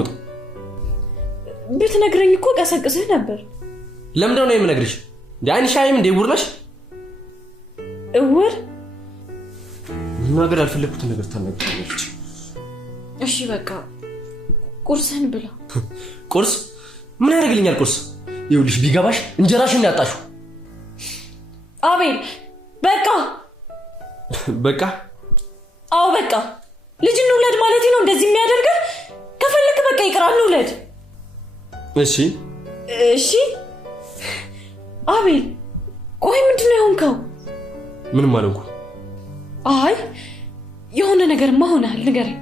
የምወጣው? ብትነግረኝ እኮ ቀሰቅስህ ነበር። ለምንድን ነው የምነግርሽ? አይንሽ አይም እንደ ዕውር ነሽ? ዕውር? ነገር ያልፈለኩትን ነገር ታናግሪያለሽ። እሺ በቃ ቁርስህን ብላ። ቁርስ? ምን ያደርግልኛል ቁርስ? ይኸውልሽ ቢገባሽ እንጀራሽን ያጣሽው። አቤል በቃ በቃ? አዎ በቃ። ልጅ እንውለድ ማለት ነው እንደዚህ የሚያደርገው? ከፈለክ በቃ ይቅር እንውለድ። እሺ እሺ። አቤል ቆይ ምንድነው የሆንከው? ምንም አልሆንኩም። አይ የሆነ ነገርማ ሆነሃል፣ ንገረኝ።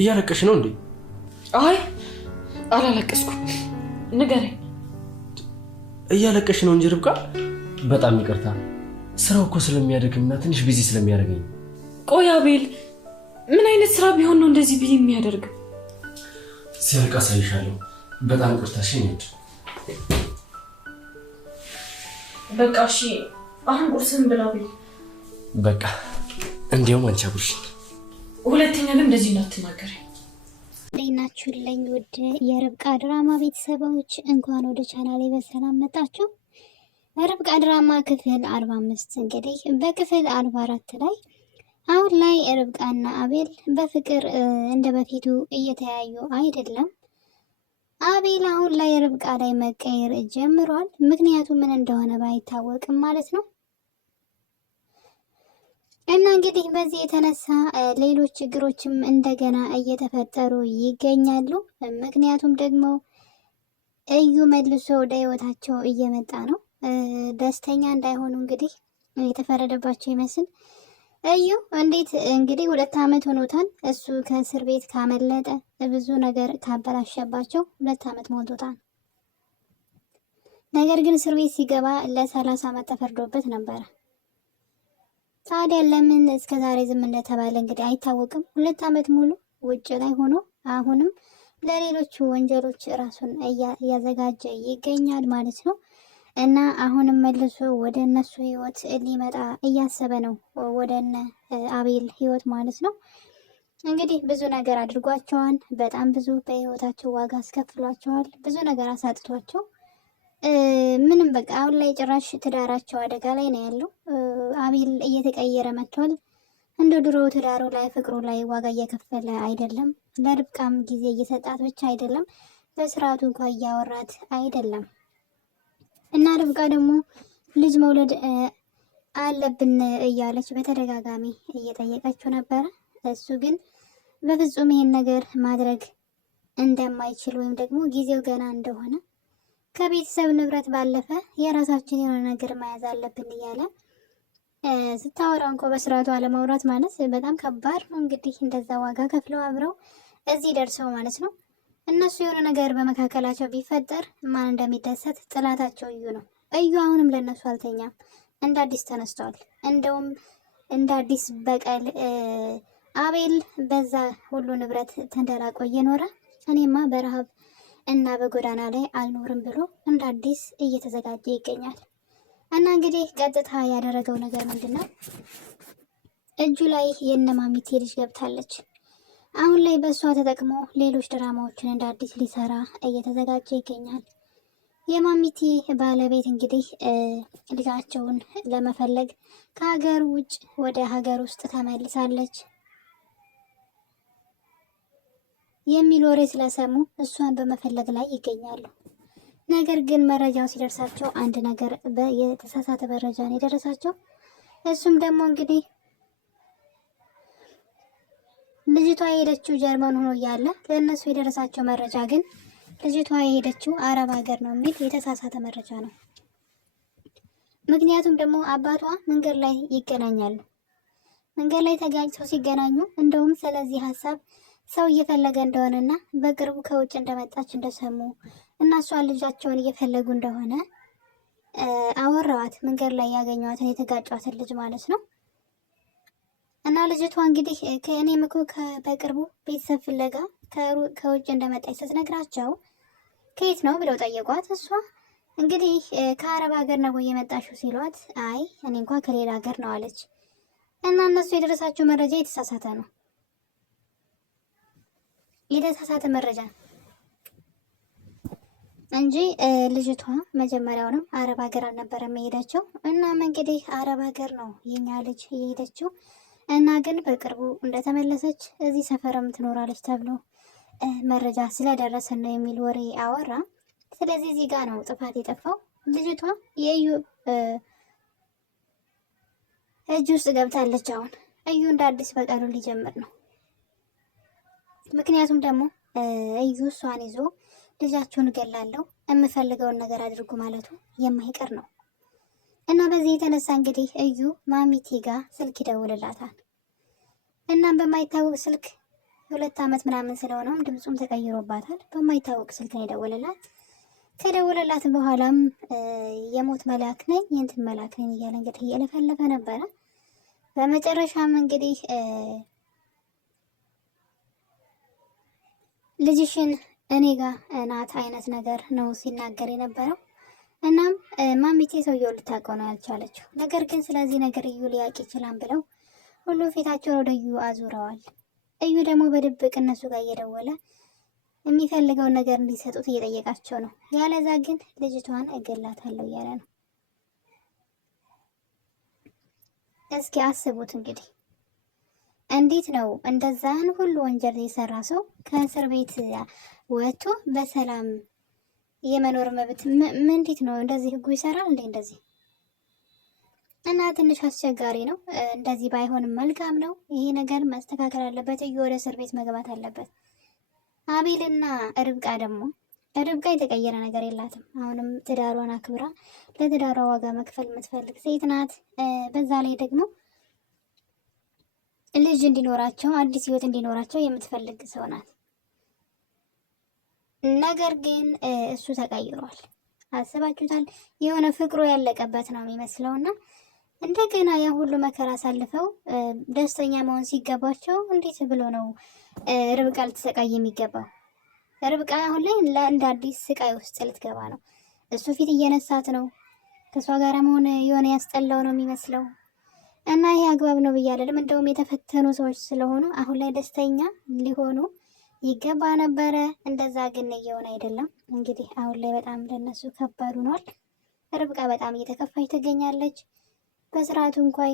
እያለቀሽ ነው እንዴ? አይ አላለቀስኩም፣ ንገረኝ። እያለቀሽ ነው እንጂ ርብቃ። በጣም ይቅርታ፣ ስራው እኮ ስለሚያደክምና ትንሽ ቢዚ ስለሚያደርገኝ። ቆይ አቤል ምን አይነት ስራ ቢሆን ነው እንደዚህ ቢዚ የሚያደርግ? ሲያልቅ አሳይሻለሁ። በጣም ይቅርታ። እሺ እንሂድ። በቃ እሺ። አሁን ቁርስን ብላ ቢል በቃ። እንዲያውም አንቺ አጉርሽ። ሁለተኛ ግን እንደዚህ እንዳትናገረኝ። እንደናችሁልኝ ውድ የርብቃ ድራማ ቤተሰቦች እንኳን ወደ ቻናሌ በሰላም መጣችሁ። ርብቃ ድራማ ክፍል 45 እንግዲህ በክፍል 44 ላይ አሁን ላይ ርብቃና አቤል በፍቅር እንደ በፊቱ እየተያዩ አይደለም። አቤል አሁን ላይ ርብቃ ላይ መቀየር ጀምሯል። ምክንያቱ ምን እንደሆነ ባይታወቅም ማለት ነው። እና እንግዲህ በዚህ የተነሳ ሌሎች ችግሮችም እንደገና እየተፈጠሩ ይገኛሉ። ምክንያቱም ደግሞ እዩ መልሶ ወደ ህይወታቸው እየመጣ ነው። ደስተኛ እንዳይሆኑ እንግዲህ የተፈረደባቸው ይመስል እዩ እንዴት እንግዲህ 2 ዓመት ሆኖታል። እሱ ከእስር ቤት ካመለጠ ብዙ ነገር ካበላሸባቸው 2 ዓመት ሞልቶታል። ነገር ግን እስር ቤት ሲገባ ለ30 ዓመት ተፈርዶበት ነበረ። ታዲያ ለምን እስከ ዛሬ ዝም እንደተባለ እንግዲህ አይታወቅም። 2 ዓመት ሙሉ ውጭ ላይ ሆኖ አሁንም ለሌሎች ወንጀሎች ራሱን እያዘጋጀ ይገኛል ማለት ነው። እና አሁንም መልሶ ወደ እነሱ ህይወት ሊመጣ እያሰበ ነው፣ ወደ እነ አቤል ህይወት ማለት ነው። እንግዲህ ብዙ ነገር አድርጓቸዋል። በጣም ብዙ በህይወታቸው ዋጋ አስከፍሏቸዋል። ብዙ ነገር አሳጥቷቸው ምንም በቃ አሁን ላይ ጭራሽ ትዳራቸው አደጋ ላይ ነው ያለው። አቤል እየተቀየረ መጥቷል። እንደ ድሮ ትዳሩ ላይ ፍቅሩ ላይ ዋጋ እየከፈለ አይደለም። ለርብቃም ጊዜ እየሰጣት ብቻ አይደለም፣ በስርዓቱ እንኳን እያወራት አይደለም። እና ርብቃ ደግሞ ልጅ መውለድ አለብን እያለች በተደጋጋሚ እየጠየቀችው ነበረ። እሱ ግን በፍጹም ይሄን ነገር ማድረግ እንደማይችል ወይም ደግሞ ጊዜው ገና እንደሆነ ከቤተሰብ ንብረት ባለፈ የራሳችን የሆነ ነገር መያዝ አለብን እያለ ስታወራ እንኳ በስርዓቱ አለማውራት ማለት በጣም ከባድ ነው። እንግዲህ እንደዛ ዋጋ ከፍለው አብረው እዚህ ደርሰው ማለት ነው። እነሱ የሆነ ነገር በመካከላቸው ቢፈጠር ማን እንደሚደሰት ጥላታቸው እዩ ነው። እዩ አሁንም ለእነሱ አልተኛም፣ እንደ አዲስ ተነስተዋል። እንደውም እንደ አዲስ በቀል አቤል በዛ ሁሉ ንብረት ተንደላቆ እየኖረ እኔማ በረሃብ እና በጎዳና ላይ አልኖርም ብሎ እንደ አዲስ እየተዘጋጀ ይገኛል። እና እንግዲህ ቀጥታ ያደረገው ነገር ምንድነው? እጁ ላይ የነማሚቴ ልጅ ገብታለች። አሁን ላይ በእሷ ተጠቅሞ ሌሎች ድራማዎችን እንደ አዲስ ሊሰራ እየተዘጋጀ ይገኛል። የማሚቴ ባለቤት እንግዲህ ልጃቸውን ለመፈለግ ከሀገር ውጭ ወደ ሀገር ውስጥ ተመልሳለች የሚል ወሬ ስለሰሙ እሷን በመፈለግ ላይ ይገኛሉ። ነገር ግን መረጃው ሲደርሳቸው አንድ ነገር የተሳሳተ መረጃ ነው የደረሳቸው። እሱም ደግሞ እንግዲህ ልጅቷ የሄደችው ጀርመን ሆኖ እያለ ለእነሱ የደረሳቸው መረጃ ግን ልጅቷ የሄደችው አረብ ሀገር ነው የሚል የተሳሳተ መረጃ ነው። ምክንያቱም ደግሞ አባቷ መንገድ ላይ ይገናኛሉ። መንገድ ላይ ተጋጭተው ሲገናኙ እንደውም ስለዚህ ሀሳብ ሰው እየፈለገ እንደሆነና በቅርቡ ከውጭ እንደመጣች እንደሰሙ እና እሷን ልጃቸውን እየፈለጉ እንደሆነ አወራዋት። መንገድ ላይ ያገኘዋትን የተጋጯትን ልጅ ማለት ነው። እና ልጅቷ እንግዲህ ከእኔም እኮ በቅርቡ ቤተሰብ ፍለጋ ከውጭ እንደመጣች ስትነግራቸው ከየት ነው ብለው ጠየቋት። እሷ እንግዲህ ከአረብ ሀገር ነው የመጣሽው ሲሏት አይ እኔ እንኳ ከሌላ ሀገር ነው አለች። እና እነሱ የደረሳቸው መረጃ የተሳሳተ ነው። የተሳሳተ መረጃ እንጂ ልጅቷ መጀመሪያውንም አረብ ሀገር አልነበረም የሄደችው። እናም እንግዲህ አረብ ሀገር ነው የኛ ልጅ የሄደችው እና ግን በቅርቡ እንደተመለሰች እዚህ ሰፈርም ትኖራለች ተብሎ መረጃ ስለደረሰን ነው የሚል ወሬ አወራ። ስለዚህ እዚህ ጋር ነው ጥፋት የጠፋው። ልጅቷ የእዩ እጅ ውስጥ ገብታለች። አሁን እዩ እንደ አዲስ በቀሉ ሊጀምር ነው። ምክንያቱም ደግሞ እዩ እሷን ይዞ ልጃችሁን እገላለሁ የምፈልገውን ነገር አድርጉ ማለቱ የማይቀር ነው እና በዚህ የተነሳ እንግዲህ እዩ ማሚቴ ጋር ስልክ ይደውልላታል። እናም በማይታወቅ ስልክ 2 ዓመት ምናምን ስለሆነም ድምፁም ተቀይሮባታል። በማይታወቅ ስልክ ነው የደወለላት። ከደወለላት በኋላም የሞት መልአክ ነኝ የእንትን መልአክ ነኝ እያለ እንግዲህ እየለፈለፈ ነበረ። በመጨረሻም እንግዲህ ልጅሽን እኔ ጋር ናት አይነት ነገር ነው ሲናገር የነበረው። እናም ማሚቴ ሰውየው ልታውቀው ነው ያልቻለችው። ነገር ግን ስለዚህ ነገር እዩ ሊያውቅ ይችላል ብለው ሁሉም ፊታቸውን ወደ እዩ አዙረዋል። እዩ ደግሞ በድብቅ እነሱ ጋር እየደወለ የሚፈልገውን ነገር እንዲሰጡት እየጠየቃቸው ነው። ያለዛ ግን ልጅቷን እገላታለሁ እያለ ነው። እስኪ አስቡት እንግዲህ እንዴት ነው እንደዛን ሁሉ ወንጀል የሰራ ሰው ከእስር ቤት ወጥቶ በሰላም የመኖር መብት እንዴት ነው? እንደዚህ ህጉ ይሰራል እንዴ? እንደዚህ እና ትንሽ አስቸጋሪ ነው። እንደዚህ ባይሆንም መልካም ነው። ይሄ ነገር መስተካከል አለበት። እዩ ወደ እስር ቤት መግባት አለበት። አቤልና ርብቃ ደግሞ ርብቃ የተቀየረ ነገር የላትም። አሁንም ትዳሯን አክብራ ለትዳሯ ዋጋ መክፈል የምትፈልግ ሴት ናት። በዛ ላይ ደግሞ ልጅ እንዲኖራቸው አዲስ ህይወት እንዲኖራቸው የምትፈልግ ሰው ናት። ነገር ግን እሱ ተቀይሯል። አስባችሁታል? የሆነ ፍቅሩ ያለቀበት ነው የሚመስለውና እንደገና ያ ሁሉ መከራ አሳልፈው ደስተኛ መሆን ሲገባቸው እንዴት ብሎ ነው ርብቃ ልትሰቃይ የሚገባው? ርብቃ አሁን ላይ እንደ አዲስ ስቃይ ውስጥ ልትገባ ነው። እሱ ፊት እየነሳት ነው። ከእሷ ጋር መሆን የሆነ ያስጠላው ነው የሚመስለው እና ይሄ አግባብ ነው ብዬ አይደለም። እንደውም የተፈተኑ ሰዎች ስለሆኑ አሁን ላይ ደስተኛ ሊሆኑ ይገባ ነበረ። እንደዛ ግን እየሆነ አይደለም። እንግዲህ አሁን ላይ በጣም ለነሱ ከባድ ሆኗል። ርብቃ በጣም እየተከፋች ትገኛለች። በስርዓቱ እንኳን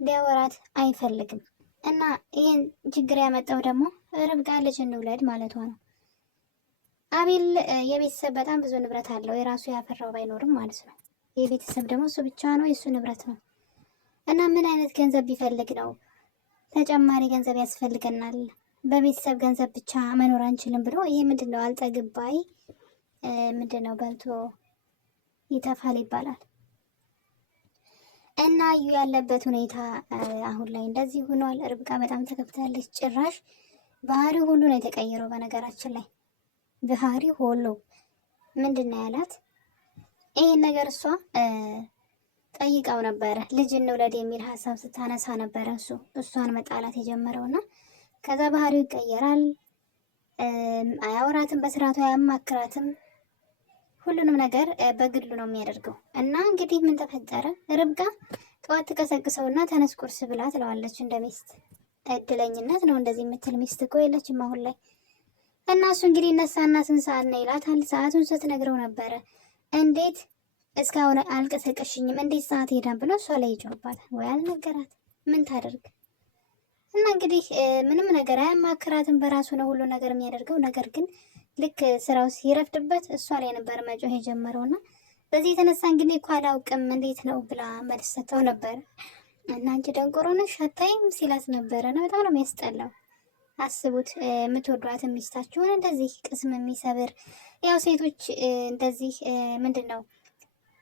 ሊያወራት አይፈልግም እና ይህን ችግር ያመጣው ደግሞ ርብቃ ልጅ እንውለድ ማለቷ ነው። አቤል የቤተሰብ በጣም ብዙ ንብረት አለው። የራሱ ያፈራው ባይኖርም ማለት ነው። የቤተሰብ ደግሞ እሱ ብቻ ነው፣ የእሱ ንብረት ነው እና ምን አይነት ገንዘብ ቢፈልግ ነው? ተጨማሪ ገንዘብ ያስፈልገናል፣ በቤተሰብ ገንዘብ ብቻ መኖር አንችልም ብሎ ይሄ ምንድን ነው? አልጠግባይ ምንድን ነው? በልቶ ይተፋል ይባላል። እና እዩ ያለበት ሁኔታ አሁን ላይ እንደዚህ ሆኗል። ርብቃ በጣም ተከፍታለች። ጭራሽ ባህሪው ሁሉ ነው የተቀየረው። በነገራችን ላይ ባህሪ ሁሉ ምንድን ነው ያላት? ይህን ነገር እሷ ጠይቃው ነበረ። ልጅ እንውለድ የሚል ሀሳብ ስታነሳ ነበረ እሷን መጣላት የጀመረውና ከዛ ባህሪው ይቀየራል። አያወራትም፣ በስርዓቱ አያማክራትም። ሁሉንም ነገር በግሉ ነው የሚያደርገው። እና እንግዲህ ምን ተፈጠረ? ርብቃ ጠዋት ትቀሰቅሰውና ተነስ ቁርስ ብላ ትለዋለች እንደ ሚስት። እድለኝነት ነው እንደዚህ የምትል ሚስት እኮ የለችም አሁን ላይ። እና እሱ እንግዲህ እነሳና ስንት ሰዓት ነው ይላታል። ሰዓቱን ስትነግረው ነበረ። እንዴት እስካሁን አልቀሰቀሽኝም? እንዴት ሰዓት ሄዳን ብሎ እሷ ላይ ይጮህባታል። ወይ አልነገራት ምን ታደርግ? እና እንግዲህ ምንም ነገር አያማክራትም። በራሱ ነው ሁሉ ነገር የሚያደርገው። ነገር ግን ልክ ስራው ሲረፍድበት እሷ ላይ ነበር መጮህ የጀመረውና በዚህ የተነሳ እንግዲህ እኮ አላውቅም እንዴት ነው ብላ መልስ ሰጥተው ነበር። እና አንቺ ደንቆሮ ነሽ አታይም ሲላት ነበረ። ነው በጣም ነው የሚያስጠላው። አስቡት የምትወዷትን ሚስታችሁን እንደዚህ ቅስም የሚሰብር ያው ሴቶች እንደዚህ ምንድን ነው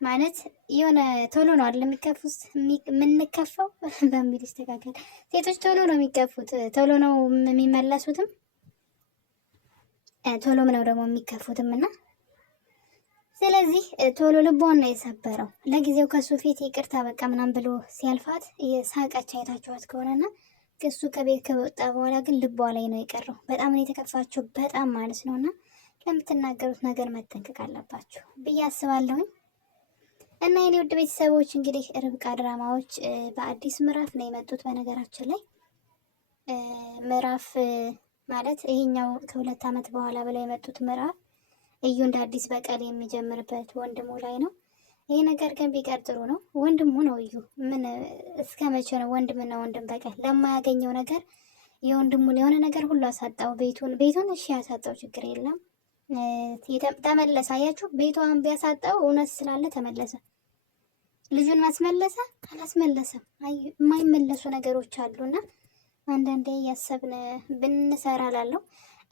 ማለት የሆነ ቶሎ ነው አይደል የሚከፉት የምንከፋው በሚል ይስተካከል። ሴቶች ቶሎ ነው የሚከፉት፣ ቶሎ ነው የሚመለሱትም፣ ቶሎ ነው ደግሞ የሚከፉትም እና ስለዚህ ቶሎ ልቧን ነው የሰበረው። ለጊዜው ከሱ ፊት ይቅርታ በቃ ምናምን ብሎ ሲያልፋት ሳቀች አይታችኋት ከሆነና ከሱ ከቤት ከወጣ በኋላ ግን ልቧ ላይ ነው የቀረው። በጣም ነው የተከፋችሁ፣ በጣም ማለት ነውና ለምትናገሩት ነገር መጠንቀቅ አለባችሁ ብዬ አስባለሁኝ። እና የኔ ውድ ቤተሰቦች እንግዲህ ርብቃ ድራማዎች በአዲስ ምዕራፍ ነው የመጡት። በነገራችን ላይ ምዕራፍ ማለት ይሄኛው ከ2 ዓመት በኋላ ብለው የመጡት ምዕራፍ እዩ እንደ አዲስ በቀል የሚጀምርበት ወንድሙ ላይ ነው። ይሄ ነገር ግን ቢቀር ጥሩ ነው። ወንድሙ ነው እዩ። ምን እስከ መቼ ነው ወንድምና ወንድም በቀል? ለማያገኘው ነገር የወንድሙን የሆነ ነገር ሁሉ አሳጣው። ቤቱን እሺ ያሳጣው ችግር የለም ተመለሰ። አያችሁ ቤቷን ቢያሳጣው እውነት ስላለ ተመለሰ። ልጁን ማስመለሰ አላስመለሰም። የማይመለሱ ነገሮች አሉና አንዳንዴ እያሰብን ብንሰራ ላለው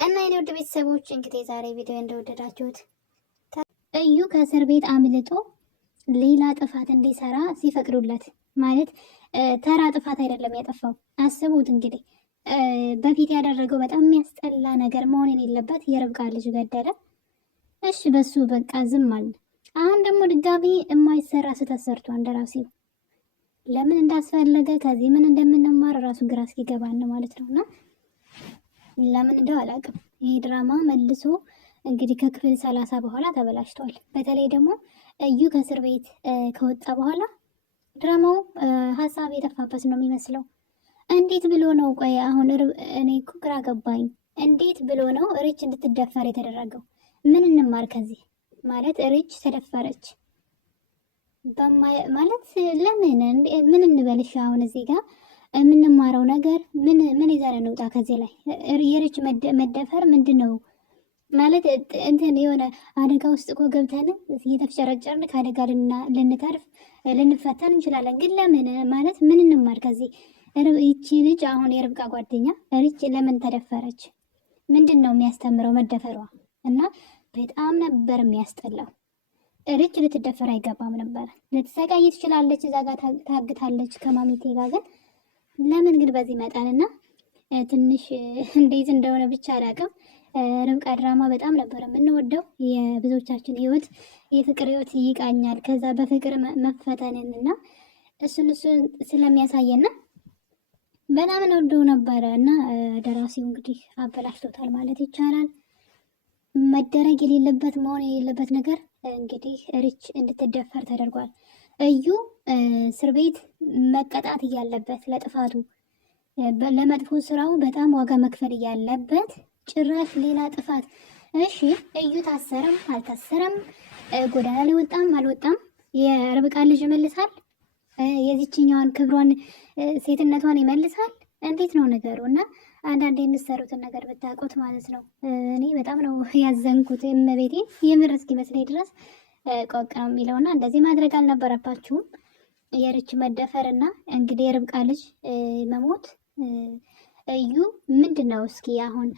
እና የኔ ውድ ቤተሰቦች እንግዲህ ዛሬ ቪዲዮ እንደወደዳችሁት እዩ ከእስር ቤት አምልጦ ሌላ ጥፋት እንዲሰራ ሲፈቅዱለት ማለት ተራ ጥፋት አይደለም ያጠፋው። አስቡት እንግዲህ በፊት ያደረገው በጣም የሚያስጠላ ነገር መሆን የሌለበት የርብቃ ልጅ ገደለ። እሺ በሱ በቃ ዝም አለ። አሁን ደግሞ ድጋሚ የማይሰራ ስህተት ሰርቷል እንደራሴው። ለምን እንዳስፈለገ ከዚህ ምን እንደምንማር ራሱ ግራ እስኪገባን ማለት ነውና ለምን እንደው አላውቅም። ይሄ ድራማ መልሶ እንግዲህ ከክፍል 30 በኋላ ተበላሽቷል። በተለይ ደግሞ እዩ ከእስር ቤት ከወጣ በኋላ ድራማው ሀሳብ የጠፋበት ነው የሚመስለው። እንዴት ብሎ ነው ቆይ አሁን እኔ እኮ ግራ ገባኝ። እንዴት ብሎ ነው ሪች እንድትደፈር የተደረገው? ምን እንማር ከዚህ? ማለት ሪች ተደፈረች ማለት ለምን ምን እንበልሽ? አሁን እዚህ ጋር የምንማረው ነገር ምን ይዘን እንውጣ ከዚህ ላይ? የሪች መደፈር ምንድን ነው ማለት? እንትን የሆነ አደጋ ውስጥ እኮ ገብተን እየተፍጨረጨርን ከአደጋ ልንተርፍ ልንፈተን እንችላለን። ግን ለምን ማለት ምን እንማር ከዚህ? ይቺ ልጅ አሁን የርብቃ ጓደኛ ሪች ለምን ተደፈረች? ምንድን ነው የሚያስተምረው መደፈሯ? እና በጣም ነበር የሚያስጠላው። ሪች ልትደፈር አይገባም ነበር። ልትሰቃይ ትችላለች፣ እዛ ጋር ታግታለች ከማሚቴ ጋር። ግን ለምን ግን በዚህ መጠንና ትንሽ እንዴት እንደሆነ ብቻ አላውቅም። ርብቃ ድራማ በጣም ነበር የምንወደው። የብዙዎቻችን ህይወት የፍቅር ህይወት ይቃኛል ከዛ በፍቅር መፈተንንና እሱን ስለሚያሳየና በጣም እንወደው ነበረ እና ደራሲው እንግዲህ አበላሽቶታል ማለት ይቻላል። መደረግ የሌለበት መሆን የሌለበት ነገር እንግዲህ ሪች እንድትደፈር ተደርጓል። እዩ እስር ቤት መቀጣት እያለበት ለጥፋቱ ለመጥፎ ስራው በጣም ዋጋ መክፈል እያለበት ጭራሽ ሌላ ጥፋት። እሺ እዩ ታሰረም አልታሰረም ጎዳና ላይ ወጣም አልወጣም የርብቃ ልጅ ይመልሳል? የዚችኛዋን ክብሯን ሴትነቷን ይመልሳል? እንዴት ነው ነገሩ? እና አንዳንዴ የምትሰሩትን ነገር ብታውቁት ማለት ነው። እኔ በጣም ነው ያዘንኩት። እመቤቴ የምር እስኪመስለኝ ድረስ ቆቅ ነው የሚለውና እንደዚህ ማድረግ አልነበረባችሁም። የሪች መደፈር እና እንግዲህ የርብቃ ልጅ መሞት እዩ ምንድን ነው እስኪ አሁን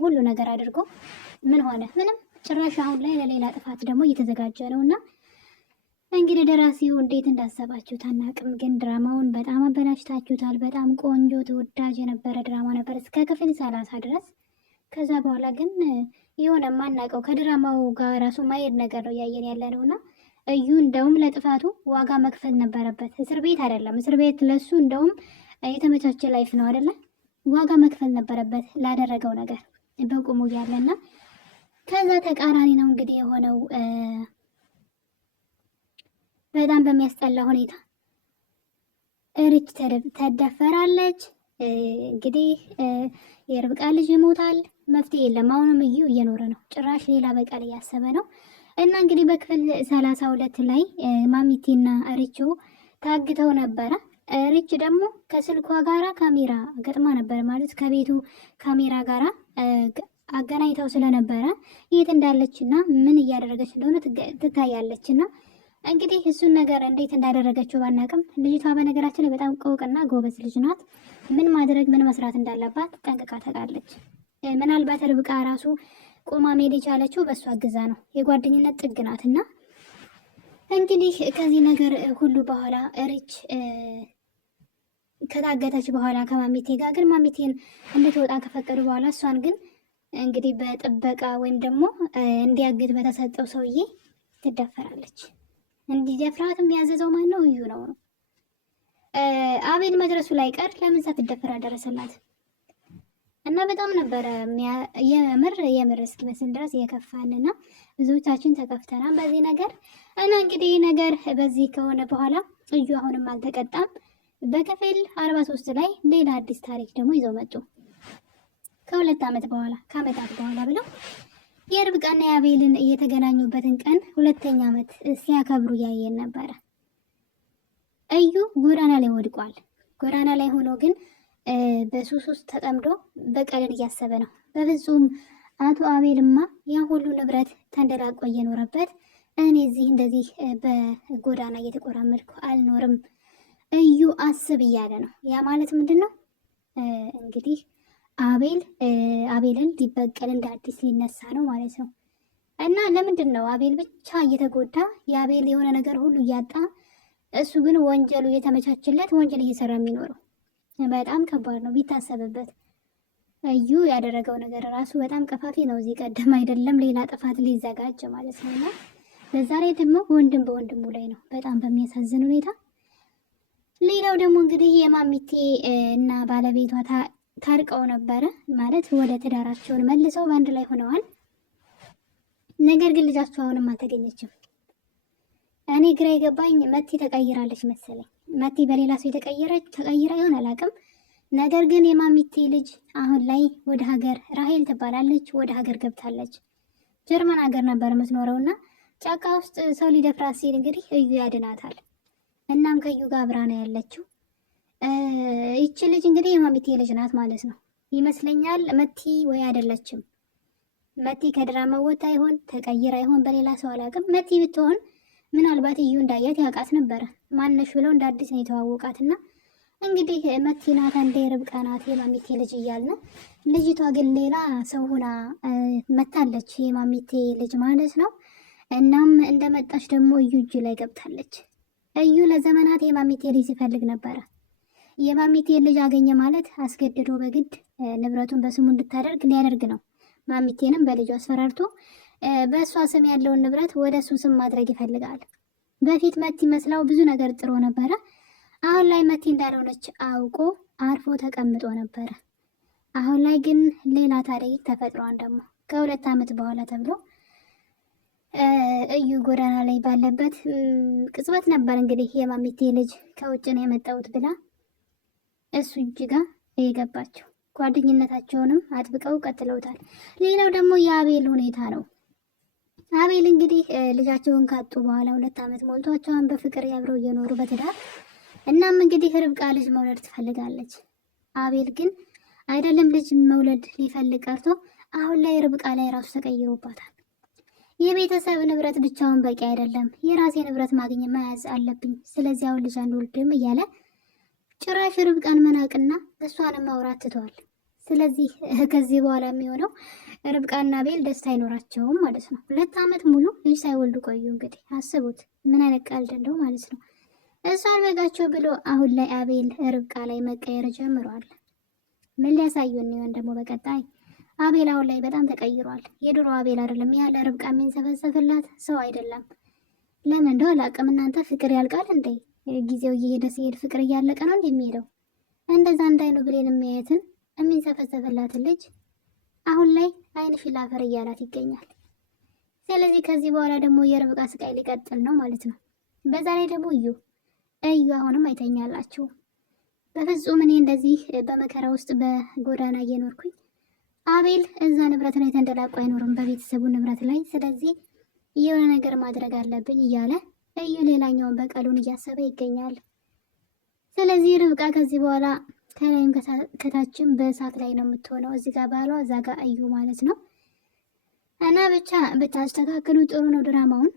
ሁሉ ነገር አድርጎ ምን ሆነ? ምንም ጭራሽ አሁን ላይ ለሌላ ጥፋት ደግሞ እየተዘጋጀ ነው። እና እንግዲህ ደራሲው እንዴት እንዳሰባችሁት አናውቅም፣ ግን ድራማውን በጣም አበላሽታችሁታል። በጣም ቆንጆ ተወዳጅ የነበረ ድራማ ነበር እስከ ክፍል 30 ድረስ። ከዛ በኋላ ግን የሆነ የማናውቀው ከድራማው ጋር ራሱ ማየድ ነገር ነው እያየን ያለ ነውና እዩ እንደውም ለጥፋቱ ዋጋ መክፈል ነበረበት። እስር ቤት አይደለም፣ እስር ቤት ለሱ እንደውም የተመቻቸ ላይፍ ነው አይደለ? ዋጋ መክፈል ነበረበት ላደረገው ነገር በቁሙ ያለና ከዛ ተቃራኒ ነው እንግዲህ የሆነው። በጣም በሚያስጠላ ሁኔታ ሪች ተደፈራለች። እንግዲህ የርብቃ ልጅ ይሞታል። መፍትሄ የለም። አሁንም እዩ እየኖረ ነው። ጭራሽ ሌላ በቀል እያሰበ ነው። እና እንግዲህ በክፍል 32 ላይ ማሚቴና ሪቾ ታግተው ነበረ። ሪች ደግሞ ከስልኳ ጋራ ካሜራ ገጥማ ነበር ማለት ከቤቱ ካሜራ ጋራ አገናኝተው ስለነበረ የት እንዳለችና ምን እያደረገች እንደሆነ ትታያለችና እንግዲህ እሱን ነገር እንዴት እንዳደረገችው ባናቅም ልጅቷ በነገራችን ላይ በጣም ቆቅና ጎበዝ ልጅ ናት። ምን ማድረግ ምን መስራት እንዳለባት ጠንቅቃ ታውቃለች። ምናልባት ርብቃ ራሱ ቆማ መሄድ የቻለችው በእሷ አግዛ ነው። የጓደኝነት ጥግ ናትና እንግዲህ ከዚህ ነገር ሁሉ በኋላ ሪች ከታገተች በኋላ ከማሚቴ ጋር ግን ማሚቴን እንድትወጣ ከፈቀዱ በኋላ እሷን ግን እንግዲህ በጥበቃ ወይም ደግሞ እንዲያግት በተሰጠው ሰውዬ ትደፈራለች። እንዲደፍራት የሚያዘዘው ማን ነው? እዩ ነው። አቤል መድረሱ ላይ ቀር ለምን ሳትደፈር አደረሰላት? እና በጣም ነበረ የምር እስኪመስል ድረስ የከፋንና ብዙዎቻችን ተከፍተናል በዚህ ነገር። እና እንግዲህ ነገር በዚህ ከሆነ በኋላ እዩ አሁንም አልተቀጣም። በክፍል 43 ላይ ሌላ አዲስ ታሪክ ደግሞ ይዘው መጡ። ከ2 ዓመት በኋላ ከዓመታት በኋላ ብለው የርብቃና የአቤልን እየተገናኙበትን ቀን 2ኛ ዓመት ሲያከብሩ ያየን ነበረ። እዩ ጎዳና ላይ ወድቋል። ጎዳና ላይ ሆኖ ግን በሱስ ውስጥ ተጠምዶ በቀልን እያሰበ ነው። በፍጹም አቶ አቤልማ ያ ሁሉ ንብረት ተንደላቆ እየኖረበት እኔ እዚህ እንደዚህ በጎዳና እየተቆራመድኩ አልኖርም እዩ አስብ እያለ ነው። ያ ማለት ምንድን ነው እንግዲህ አቤልን ሊበቀል እንደ አዲስ ሊነሳ ነው ማለት ነው። እና ለምንድን ነው አቤል ብቻ እየተጎዳ የአቤል የሆነ ነገር ሁሉ እያጣ እሱ ግን ወንጀሉ እየተመቻችለት ወንጀል እየሰራ የሚኖረው? በጣም ከባድ ነው ቢታሰብበት። እዩ ያደረገው ነገር ራሱ በጣም ቀፋፊ ነው። እዚህ ቀደም አይደለም ሌላ ጥፋት ሊዘጋጅ ማለት ነው። እና በዛ ላይ ደግሞ ወንድም በወንድሙ ላይ ነው፣ በጣም በሚያሳዝን ሁኔታ። ሌላው ደግሞ እንግዲህ የማሚቴ እና ባለቤቷ ታርቀው ነበረ ማለት ወደ ትዳራቸውን መልሰው በአንድ ላይ ሆነዋል። ነገር ግን ልጃቸው አሁንም አልተገኘችም። እኔ ግራ የገባኝ መቲ ተቀይራለች መሰለኝ። መቲ በሌላ ሰው ተቀይራ ይሆን አላውቅም። ነገር ግን የማሚቴ ልጅ አሁን ላይ ወደ ሀገር ራሄል ትባላለች፣ ወደ ሀገር ገብታለች። ጀርመን ሀገር ነበር የምትኖረው እና ጫካ ውስጥ ሰው ሊደፍራት ሲል እንግዲህ እዩ ያድናታል። እናም ከእዩ ጋር አብራ ነው ያለችው። ይቺ ልጅ እንግዲህ የማሚቴ ልጅ ናት ማለት ነው ይመስለኛል። መቲ ወይ አይደለችም። መቲ ከድራማ ወጣ ይሆን ተቀይራ ይሆን በሌላ ሰው አላውቅም። መቲ ብትሆን ምናልባት እዩ እንዳያት ያውቃት ነበረ። ማነሽ ብለው እንደ አዲስ ነው የተዋወቃትና እንግዲህ መቲ ናት እንደ ርብቃ ናት የማሚቴ ልጅ እያልን፣ ልጅቷ ግን ሌላ ሰው ሆና መታለች፣ የማሚቴ ልጅ ማለት ነው። እናም እንደመጣች ደግሞ እዩ እጅ ላይ ገብታለች። እዩ ለዘመናት የማሚቴ ልጅ ሲፈልግ ነበረ። የማሚቴ ልጅ አገኘ ማለት አስገድዶ በግድ ንብረቱን በስሙ እንድታደርግ ሊያደርግ ነው። ማሚቴንም በልጁ አስፈራርቶ በእሷ ስም ያለውን ንብረት ወደ እሱ ስም ማድረግ ይፈልጋል። በፊት መቲ መስላው ብዙ ነገር ጥሮ ነበረ። አሁን ላይ መቲ እንዳልሆነች አውቆ አርፎ ተቀምጦ ነበረ። አሁን ላይ ግን ሌላ ታሪክ ተፈጥሯን ደግሞ ከ2 ዓመት በኋላ ተብሎ እዩ ጎዳና ላይ ባለበት ቅጽበት ነበር እንግዲህ የማሚቴ ልጅ ከውጭ ነው የመጣሁት ብላ እሱ እጅ ጋር የገባቸው። ጓደኝነታቸውንም አጥብቀው ቀጥለውታል። ሌላው ደግሞ የአቤል ሁኔታ ነው። አቤል እንግዲህ ልጃቸውን ካጡ በኋላ 2 ዓመት ሞልቷቸዋን በፍቅር ያብረው እየኖሩ በትዳር። እናም እንግዲህ ርብቃ ልጅ መውለድ ትፈልጋለች። አቤል ግን አይደለም ልጅ መውለድ ሊፈልግ ቀርቶ አሁን ላይ ርብቃ ላይ ራሱ ተቀይሮባታል። የቤተሰብ ንብረት ብቻውን በቂ አይደለም፣ የራሴ ንብረት ማግኘት መያዝ አለብኝ፣ ስለዚህ አሁን ልጅ አንወልድም እያለ ጭራሽ ርብቃን መናቅና እሷንም ማውራት ትቷል። ስለዚህ ከዚህ በኋላ የሚሆነው ርብቃና አቤል ደስታ አይኖራቸውም ማለት ነው። 2 ዓመት ሙሉ ልጅ ሳይወልዱ ቆዩ። እንግዲህ አስቡት ምን አይነት ቀልድ እንደው ማለት ነው። እሷ አልበቃቸው ብሎ አሁን ላይ አቤል ርብቃ ላይ መቀየር ጀምሯል። ምን ሊያሳዩን ይሆን ደግሞ በቀጣይ? አቤል አሁን ላይ በጣም ተቀይሯል። የድሮ አቤል አይደለም። ያለ ርብቃ የሚንሰፈሰፍላት ሰው አይደለም። ለምን እንደው አላውቅም። እናንተ ፍቅር ያልቃል እንዴ? ጊዜው እየሄደ ሲሄድ ፍቅር እያለቀ ነው እንደሚሄደው። እንደዛ እንዳይኑ ብሌን የሚያየትን የሚንሰፈሰፍላትን ልጅ አሁን ላይ አይን ፊላፈር እያላት ይገኛል። ስለዚህ ከዚህ በኋላ ደግሞ የርብቃ ስቃይ ሊቀጥል ነው ማለት ነው። በዛ ላይ ደግሞ እዩ አሁንም አይተኛላችሁ። በፍጹም እኔ እንደዚህ በመከራ ውስጥ በጎዳና እየኖርኩኝ አቤል እዛ ንብረት ላይ ተንደላቆ አይኖርም፣ በቤተሰቡ ንብረት ላይ። ስለዚህ የሆነ ነገር ማድረግ አለብኝ እያለ እዩ ሌላኛውን በቀሉን እያሰበ ይገኛል። ስለዚህ ርብቃ ከዚህ በኋላ ከላይም ከታችም በእሳት ላይ ነው የምትሆነው። እዚህ ጋር ባሏ፣ እዛ ጋር እዩ ማለት ነው። እና ብቻ ብታስተካክሉ ጥሩ ነው። ድራማውን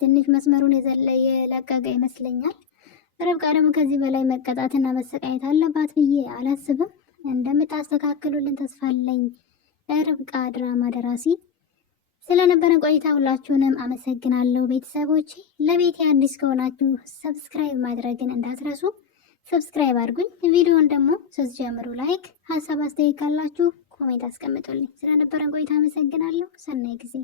ትንሽ መስመሩን የለቀቀ ይመስለኛል። ርብቃ ደግሞ ከዚህ በላይ መቀጣትና መሰቃየት አለባት ብዬ አላስብም። እንደምታስተካክሉልን ተስፋ አለኝ። ርብቃ ድራማ ደራሲ ስለነበረን ቆይታ ሁላችሁንም አመሰግናለሁ ቤተሰቦች። ለቤቴ አዲስ ከሆናችሁ ሰብስክራይብ ማድረግን እንዳትረሱ። ሰብስክራይብ አድርጉኝ። ቪዲዮውን ደግሞ ስትጀምሩ ላይክ፣ ሀሳብ አስተያየት ካላችሁ ኮሜንት አስቀምጡልኝ። ስለነበረን ቆይታ አመሰግናለሁ። ሰናይ ጊዜ